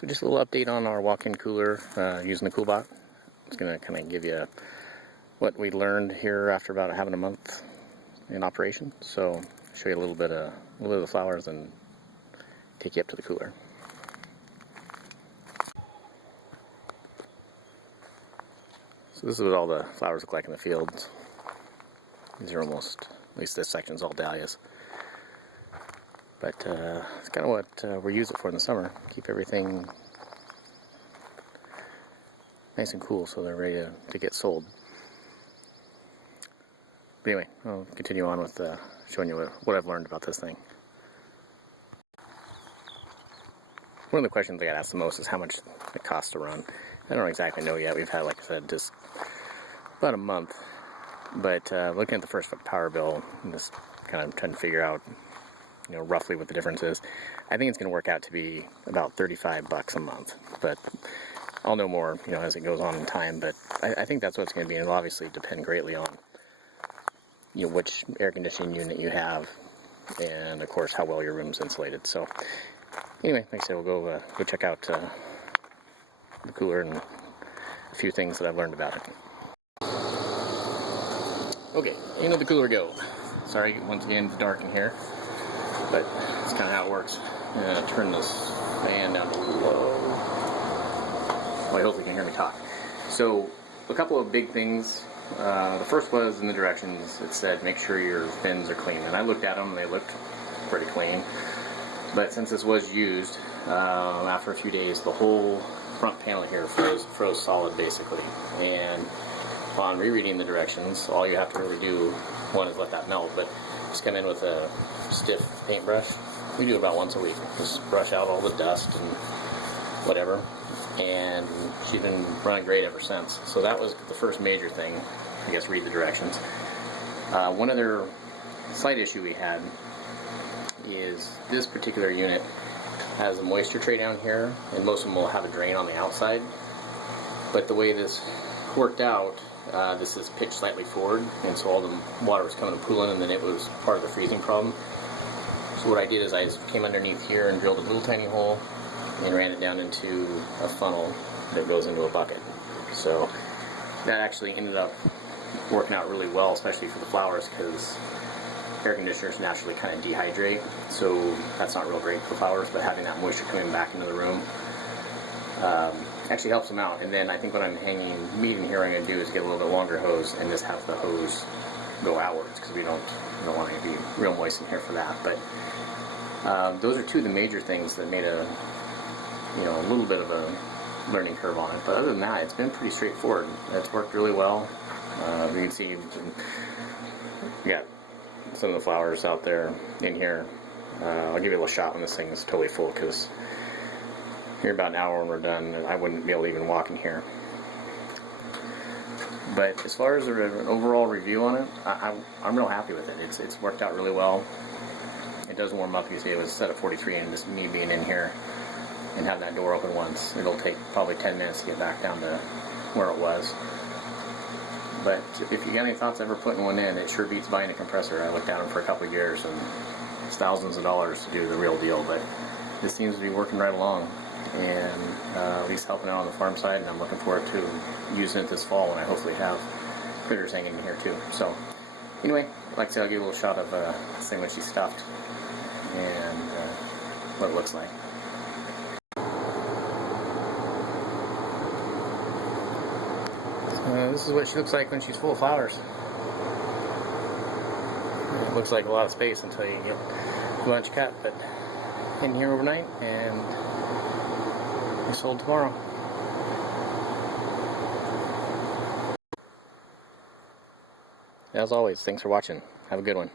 So just a little update on our walk-in cooler using the Coolbot. It's going to kind of give you what we learned here after about having a month in operation. So show you a little bit of the flowers and take you up to the cooler. So this is what all the flowers look like in the fields. These are almost, at least this section is all dahlias. But it's kind of what we use it for in the summer. Keep everything nice and cool so they're ready to get sold. But anyway, I'll continue on with showing you what I've learned about this thing. One of the questions I got asked the most is how much it costs to run. I don't exactly know yet. We've had, like I said, just about a month. But looking at the first power bill and just kind of trying to figure out, you know, roughly what the difference is, I think it's going to work out to be about $35 a month. But I'll know more, you know, as it goes on in time. But I think that's what it's going to be. And it'll obviously depend greatly on, you know, which air conditioning unit you have, and of course how well your room's insulated. So anyway, like I said, we'll go check out the cooler and a few things that I've learned about it. Okay, into the cooler go. Sorry, once again it's dark in here, but that's kind of how it works. I'm gonna turn this fan down to low. Well, hopefully you can hear me talk. So a couple of big things. The first was in the directions. It said make sure your fins are clean, and I looked at them and they looked pretty clean. But since this was used, after a few days, the whole front panel here froze solid basically. And upon rereading the directions, all you have to really do, one, is let that melt, but just come in with a stiff paintbrush. We do it about once a week. Just brush out all the dust and whatever. And she's been running great ever since. So that was the first major thing. I guess read the directions. One other slight issue we had is this particular unit has a moisture tray down here, and most of them will have a drain on the outside. But the way this worked out, this is pitched slightly forward, and so all the water was coming and pooling, and then it was part of the freezing problem. So what I did is I just came underneath here and drilled a little tiny hole and ran it down into a funnel that goes into a bucket. So that actually ended up working out really well, especially for the flowers, because air conditioners naturally kind of dehydrate, so that's not real great for flowers, but having that moisture coming back into the room actually helps them out. And then I think what I'm hanging meat in here, I'm going to do is get a little bit longer hose and just have the hose go outwards, because we don't want it to be real moist in here for that. But those are two of the major things that made a little bit of a learning curve on it. But other than that, it's been pretty straightforward. It's worked really well. You can see, yeah, some of the flowers out there in here. I'll give you a little shot when this thing is totally full, because here about an hour when we're done, I wouldn't be able to even walk in here. But as far as an overall review on it, I'm real happy with it. It's worked out really well. It does warm up. You see it was set at 43, and just me being in here and having that door open once, it'll take probably 10 minutes to get back down to where it was. But if you got any thoughts ever putting one in, it sure beats buying a compressor. I looked at them for a couple of years, and it's thousands of dollars to do the real deal, but this seems to be working right along, and at least helping out on the farm side, and I'm looking forward to using it this fall when I hopefully have critters hanging in here too. So anyway, like I said, I'll give you a little shot of this thing when she's stuffed and what it looks like. This is what she looks like when she's full of flowers. It looks like a lot of space until you get a bunch cut, but in here overnight and be sold tomorrow. As always, thanks for watching. Have a good one.